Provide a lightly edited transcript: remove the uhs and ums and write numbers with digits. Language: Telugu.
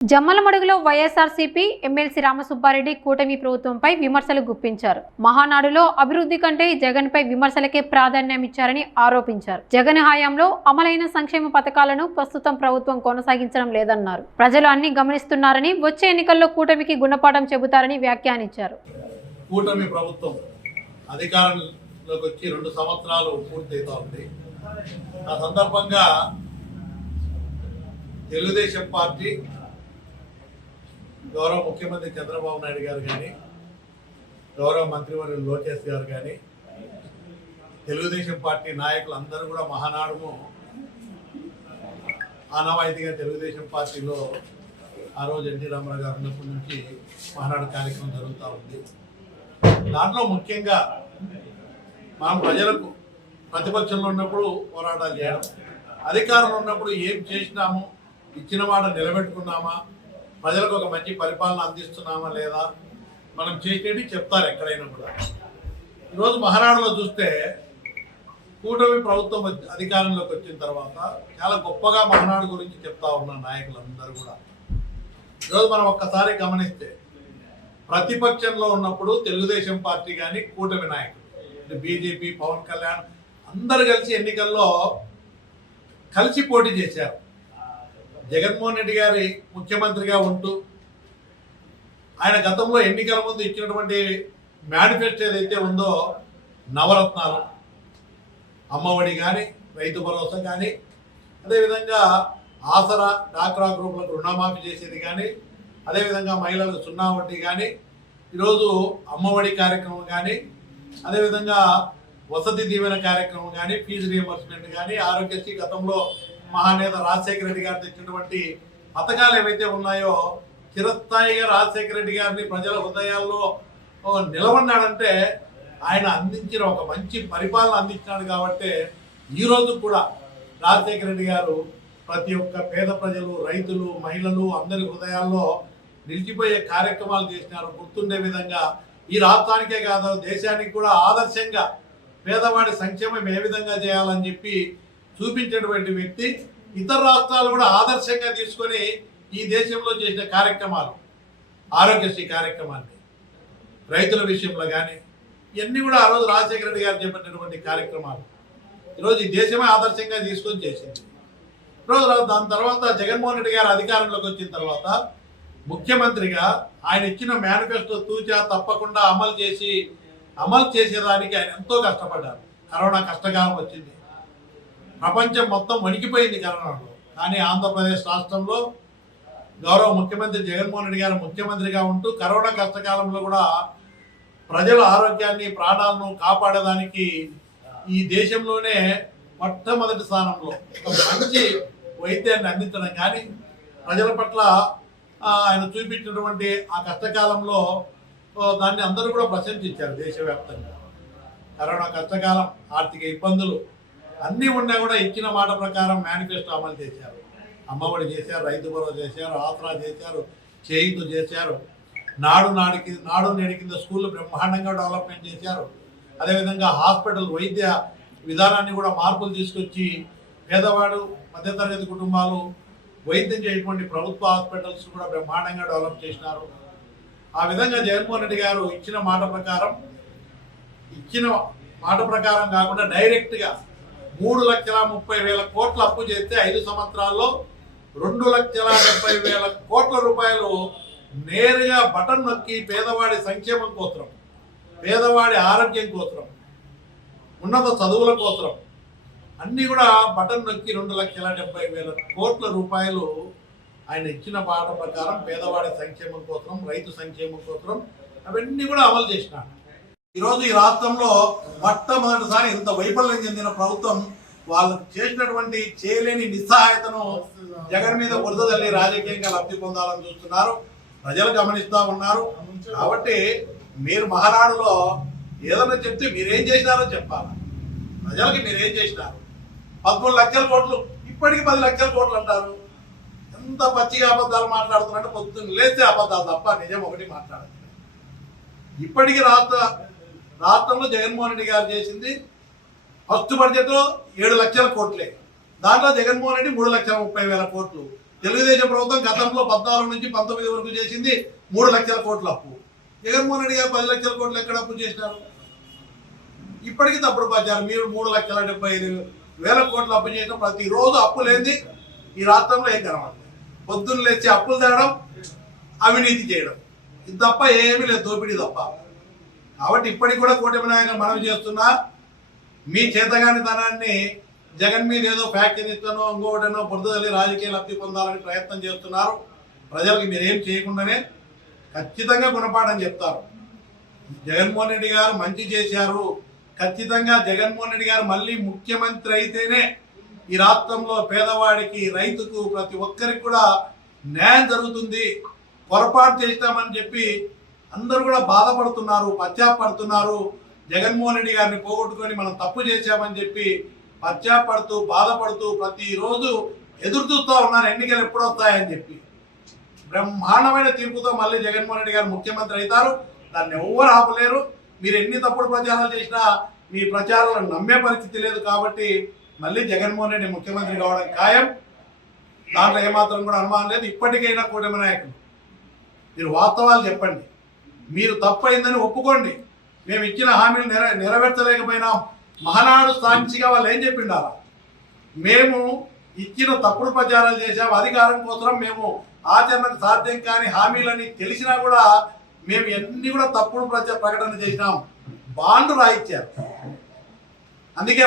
జమ్మలమడుగులో వైఎస్ఆర్సీపీ ఎమ్మెల్సీ రామసుబ్బారెడ్డి కూటమి ప్రభుత్వంపై విమర్శలు గుప్పించారు. మహానాడులో అభివృద్ధి కంటే జగన్పై విమర్శలకే ప్రాధాన్యమిచ్చారని ఆరోపించారు. జగన్ హయాంలో అమలైన సంక్షేమ పథకాలను ప్రస్తుతం ప్రభుత్వం కొనసాగించడం లేదన్నారు. ప్రజలు అన్ని గమనిస్తున్నారని వచ్చే ఎన్నికల్లో కూటమికి గుణపాఠం చెబుతారని వ్యాఖ్యానించారు. కూటమి ప్రభుత్వం అధికారంలోకి వచ్చి 2 సంవత్సరాలు పూర్తవుతోంది. ఆ సందర్భంగా తెలుగుదేశం పార్టీ గౌరవ ముఖ్యమంత్రి చంద్రబాబు నాయుడు గారు కానీ, గౌరవ మంత్రివర్యులు లోకేష్ గారు కానీ, తెలుగుదేశం పార్టీ నాయకులు అందరూ కూడా మహానాడును ఆనవాయితీగా తెలుగుదేశం పార్టీలో ఆ రోజు ఎన్టీ రామారావు గారు ఉన్నప్పటి నుంచి మహానాడు కార్యక్రమం జరుగుతూ ఉంది. దాంట్లో ముఖ్యంగా మనం ప్రజలకు ప్రతిపక్షంలో ఉన్నప్పుడు పోరాటాలు చేయడం, అధికారంలో ఉన్నప్పుడు ఏం చేసినాము, ఇచ్చిన మాట నిలబెట్టుకున్నామా, ప్రజలకు ఒక మంచి పరిపాలన అందిస్తున్నామా లేదా, మనం చేసేది చెప్తారు ఎక్కడైనా కూడా. ఈరోజు మహానాడులో చూస్తే కూటమి ప్రభుత్వం అధికారంలోకి వచ్చిన తర్వాత చాలా గొప్పగా మహానాడు గురించి చెప్తా ఉన్న నాయకులందరూ కూడా. ఈరోజు మనం ఒక్కసారి గమనిస్తే ప్రతిపక్షంలో ఉన్నప్పుడు తెలుగుదేశం పార్టీ కానీ కూటమి నాయకులు బీజేపీ పవన్ కళ్యాణ్ అందరు కలిసి ఎన్నికల్లో కలిసి పోటీ చేశారు. జగన్మోహన్ రెడ్డి గారి ముఖ్యమంత్రిగా ఉంటూ ఆయన గతంలో ఎన్నికల ముందు ఇచ్చినటువంటి మేనిఫెస్టో ఏదైతే ఉందో నవరత్నాలు, అమ్మఒడి కానీ, రైతు భరోసా కానీ, అదేవిధంగా ఆసరా డాక్రా గ్రూపులకు రుణమాఫీ చేసేది కానీ, అదేవిధంగా మహిళలకు 0 వడ్డీ కానీ, ఈరోజు అమ్మఒడి కార్యక్రమం కానీ, అదేవిధంగా వసతి దీవెన కార్యక్రమం కానీ, ఫీజు రియంబర్స్మెంట్ కానీ, ఆరోగ్యశ్రీ గతంలో మహానేత రాజశేఖర రెడ్డి గారు తెచ్చినటువంటి పథకాలు ఏవైతే ఉన్నాయో చిరస్థాయిగా రాజశేఖర రెడ్డి గారిని ప్రజల హృదయాల్లో నిలబడినాడంటే ఆయన అందించిన ఒక మంచి పరిపాలన అందించినాడు. కాబట్టి ఈరోజు కూడా రాజశేఖర రెడ్డి గారు ప్రతి ఒక్క పేద ప్రజలు, రైతులు, మహిళలు అందరి హృదయాల్లో నిలిచిపోయే కార్యక్రమాలు చేసినారు. గుర్తుండే విధంగా ఈ రాష్ట్రానికే కాదు దేశానికి కూడా ఆదర్శంగా పేదవాడి సంక్షేమం ఏ విధంగా చేయాలని చెప్పి చూపించేటువంటి వ్యక్తి. ఇతర రాష్ట్రాలు కూడా ఆదర్శంగా తీసుకొని ఈ దేశంలో చేసిన కార్యక్రమాలు, ఆరోగ్యశ్రీ కార్యక్రమాన్ని, రైతుల విషయంలో కానీ ఇవన్నీ కూడా ఆ రోజు రాజశేఖర రెడ్డి గారు చేపట్టినటువంటి కార్యక్రమాలు ఈరోజు ఈ దేశమే ఆదర్శంగా తీసుకొని చేసింది. ఈరోజు దాని తర్వాత జగన్మోహన్ రెడ్డి గారు అధికారంలోకి వచ్చిన తర్వాత ముఖ్యమంత్రిగా ఆయన ఇచ్చిన మేనిఫెస్టో తూచా తప్పకుండా అమలు చేసేదానికి ఆయన ఎంతో కష్టపడ్డారు. కరోనా కష్టకాలం వచ్చింది, ప్రపంచం మొత్తం వణికిపోయింది కరోనాలో. కానీ ఆంధ్రప్రదేశ్ రాష్ట్రంలో గౌరవ ముఖ్యమంత్రి జగన్మోహన్ రెడ్డి గారు ముఖ్యమంత్రిగా ఉంటూ కరోనా కష్టకాలంలో కూడా ప్రజల ఆరోగ్యాన్ని, ప్రాణాలను కాపాడడానికి ఈ దేశంలోనే మొట్టమొదటి స్థానంలో ఒక మంచి వైద్యాన్ని అందించడం కానీ, ప్రజల పట్ల ఆయన చూపించినటువంటి ఆ కష్టకాలంలో దాన్ని అందరూ కూడా ప్రశంసించారు దేశవ్యాప్తంగా. కరోనా కష్టకాలం, ఆర్థిక ఇబ్బందులు అన్నీ ఉన్నా కూడా ఇచ్చిన మాట ప్రకారం మేనిఫెస్టో అమలు చేశారు. అమ్మఒడి చేశారు, రైతు భరోసా చేశారు, ఆసరా చేశారు, చేయూత చేశారు, నాడు నేడు కింద స్కూళ్ళు బ్రహ్మాండంగా డెవలప్మెంట్ చేశారు. అదేవిధంగా హాస్పిటల్ వైద్య విధానాన్ని కూడా మార్పులు తీసుకొచ్చి పేదవాడు, మధ్యతరగతి కుటుంబాలు వైద్యం చేయటువంటి ప్రభుత్వ హాస్పిటల్స్ కూడా బ్రహ్మాండంగా డెవలప్ చేసినారు. ఆ విధంగా జగన్మోహన్ రెడ్డి గారు ఇచ్చిన మాట ప్రకారం కాకుండా డైరెక్ట్గా 3,30,000 కోట్ల అప్పు చేస్తే 5 సంవత్సరాల్లో 2,70,000 కోట్ల రూపాయలు నేరుగా బటన్ నొక్కి పేదవాడి సంక్షేమం కోసం, పేదవాడి ఆరోగ్యం కోసం, ఉన్నత చదువుల కోసం అన్నీ కూడా బటన్ నొక్కి 2,70,000 కోట్ల రూపాయలు ఆయన ఇచ్చిన మాట ప్రకారం పేదవాడి సంక్షేమం కోసం, రైతు సంక్షేమం కోసం అవన్నీ కూడా అమలు చేసినాడు. ఈరోజు ఈ రాష్ట్రంలో మొట్టమొదటిసారి ఇంత వైఫల్యం చెందిన ప్రభుత్వం వాళ్ళు చేసినటువంటి చేయలేని నిస్సహాయతను జగన్ మీద బురద తల్లి రాజకీయంగా లబ్ధి పొందాలని చూస్తున్నారు. ప్రజలు గమనిస్తూ ఉన్నారు. కాబట్టి మీరు మహానాడులో ఏదైనా చెప్తే మీరేం చేసినారో చెప్పాలి. ప్రజలకి మీరేం చేసినారు. 13 లక్షల కోట్లు, ఇప్పటికీ 10 లక్షల కోట్లు అంటారు. ఎంత పచ్చిగా అబద్ధాలు మాట్లాడుతున్నారంటే పొద్దున్న లేస్తే అబద్ధాలు తప్ప నిజం ఒకటి మాట్లాడారు. ఇప్పటికీ రాష్ట్రంలో జగన్మోహన్ రెడ్డి గారు చేసింది ఫస్ట్ బడ్జెట్ 7 లక్షల కోట్లే. దాంట్లో జగన్మోహన్ రెడ్డి 3,30,000 కోట్లు. తెలుగుదేశం ప్రభుత్వం గతంలో 14 నుంచి 19 వరకు చేసింది 3 లక్షల కోట్ల అప్పు. జగన్మోహన్ రెడ్డి గారు 10 లక్షల కోట్లు ఎక్కడ అప్పు చేసినారు? ఇప్పటికీ తప్పుడు ప్రచారం. మీరు 3,75,000 కోట్లు అప్పు చేసిన ప్రతిరోజు అప్పు లేని ఈ రాష్ట్రంలో ఏం కనబడదు. పొద్దున్న లేచి అప్పులు తేవడం, అవినీతి చేయడం, ఇది తప్ప ఏమీ లేదు, దోపిడీ తప్ప. కాబట్టి ఇప్పటికి కూడా కూటమి నాయకులు మనవి చేస్తున్నా, మీ చేతగానితనాన్ని జగన్ మీద ఏదో ఫ్యాక్టరీ ఇస్తానో ఇంకోటనో బురదలి రాజకీయ లబ్ధి పొందాలని ప్రయత్నం చేస్తున్నారు. ప్రజలకు మీరేం చేయకుండానే ఖచ్చితంగా గుణపాఠం చెప్తారు. జగన్మోహన్ రెడ్డి గారు మంచి చేశారు, ఖచ్చితంగా జగన్మోహన్ రెడ్డి గారు మళ్ళీ ముఖ్యమంత్రి అయితేనే ఈ రాష్ట్రంలో పేదవాడికి, రైతుకు, ప్రతి ఒక్కరికి కూడా న్యాయం జరుగుతుంది. పొరపాటు చేస్తామని చెప్పి అందరూ కూడా బాధపడుతున్నారు, పశ్చాత్పడుతున్నారు. జగన్మోహన్ రెడ్డి గారిని పోగొట్టుకొని మనం తప్పు చేశామని చెప్పి పశ్చాత్పడుతూ, బాధపడుతూ ప్రతిరోజు ఎదురు చూస్తూ ఉన్నారు ఎన్నికలు ఎప్పుడు వస్తాయని చెప్పి. బ్రహ్మాండమైన తీర్పుతో మళ్ళీ జగన్మోహన్ రెడ్డి గారు ముఖ్యమంత్రి అవుతారు. దాన్ని ఎవ్వరు ఆపలేరు. మీరు ఎన్ని తప్పుడు ప్రచారాలు చేసినా మీ ప్రచారాలను నమ్మే పరిస్థితి లేదు. కాబట్టి మళ్ళీ జగన్మోహన్ రెడ్డి ముఖ్యమంత్రి కావడం ఖాయం. దాంట్లో ఏమాత్రం కూడా అనుమానం లేదు. ఇప్పటికైనా కూటమి నాయకులు మీరు వాస్తవాలు చెప్పండి. మీరు తప్పైందని ఒప్పుకోండి. మేము ఇచ్చిన హామీలు నెరవేర్చలేకపోయినాం. మహానాడు సాక్షిగా వాళ్ళు ఏం చెప్పిండారా? మేము ఇచ్చిన తప్పుడు ప్రచారాలు చేశాం, అధికారం కోసం మేము ఆచరణకు సాధ్యం కాని హామీలని తెలిసినా కూడా మేము ఎన్ని కూడా తప్పుడు ప్రకటన చేసినాం. బాండ్లు రాయించారు. అందుకే